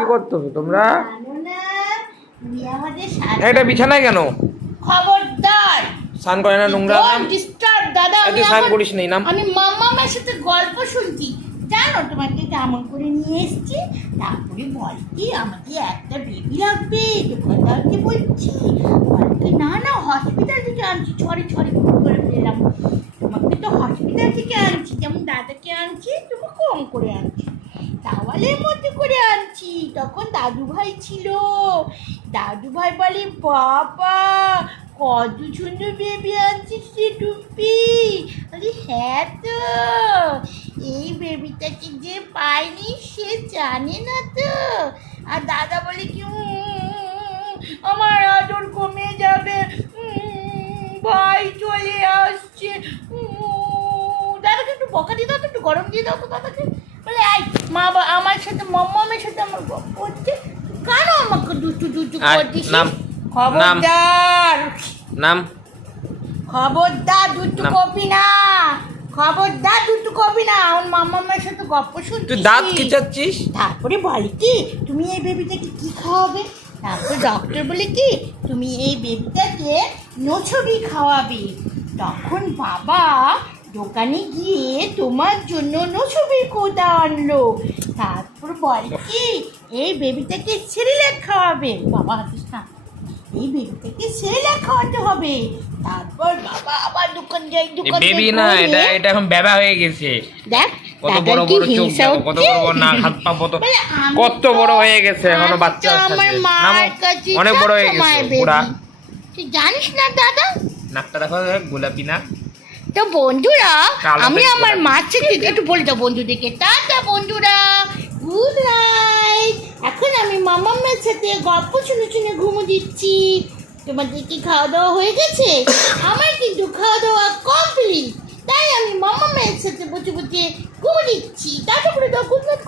কি করতো তোমরা? এটা বিছানায় কেন? খবরদার। স্নান করে না নোংরা নাম ডিস্টার্ব দাদা আমি স্নান করিস নি, নাম। আমি মামামের সাথে গল্প শুনছি। জানো তোমাকে কেমন করে নিয়ে এসছি? তারপরে বলে কি আমাকে একটা বেবি লাগবে দোকানদারকে বলছি। বলে কি না না হসপিটাল থেকে আনছি। ছড়ে ছড়ে করে ফেললাম। তোমাকে তো হসপিটাল থেকে আনছি। যেমন দাদাকে আনছি তুমি কম করে আনছি। তাওয়ালের মধ্যে করে আনছি। তখন দাদু ভাই ছিল। দাদু ভাই বলে, বাবা, কত সুন্দর বেবি আনছিস রে টুপি আরে হ্যাঁ তো, এই বেবিটাকে যে পায়নি সে জানে না তো। আর দাদা বলে কি আমার আদর কমে যাবে। ভাই চলে আসছে। দাদাকে একটু বকা দিয়ে দাও তো, একটু গরম দিয়ে দাও তো দাদাকে। বলে, এই মা আমার সাথে মম্মামের সাথে আমার গল্প হচ্ছে কেন আমাকে দুষ্টু দুষ্টু আয়, করছিস নাম, খবরদার। নাম খবরদার দুটু কপি না। খবরদার দুটু কপি না। আমার মামামের সাথে তুই দাঁত কি তারপরে বলে কি তুমি এই বেবিটাকে কি খাওয়াবে? তারপরে ডক্টর বলে কি তুমি এই বেবিটাকে নছবি খাওয়াবে। তখন বাবা দোকানে গিয়ে তোমার জন্য নছবির কোদা আনলো। তারপর বলে কি এই বেবিটাকে সেরিলাক খাওয়াবে বাবা হাতিস না এই বেবিটাকে সেরিলাক খাওয়াতে হবে। তারপর বাবা আবার দোকান যাই দোকান বেবি না এটা এটা এখন বেবা হয়ে গেছে। দেখ কত বড় বড় চোখ কত বড় বড় নাক হাত পা কত কত বড় হয়ে গেছে এখনও বাচ্চা আমার মার কাছে অনেক বড় হয়ে গেছে পুরা তুই জানিস না দাদা? নাকটা দেখো গোলাপি নাক। তো বন্ধুরা আমি আমার মাছের দিকে একটু বলে দাও বন্ধুদেরকে। টাটা বন্ধুরা গুড নাইট এখন আমি মামামের সাথে গল্প শুনে শুনে ঘুমো দিচ্ছি। তোমাদের কি খাওয়া দাওয়া হয়ে গেছে? আমার কিন্তু খাওয়া দাওয়া কমপ্লিট তাই আমি মামামের সাথে বসে বসে ঘুমো দিচ্ছি। টাটা করে দাও গুড নাইট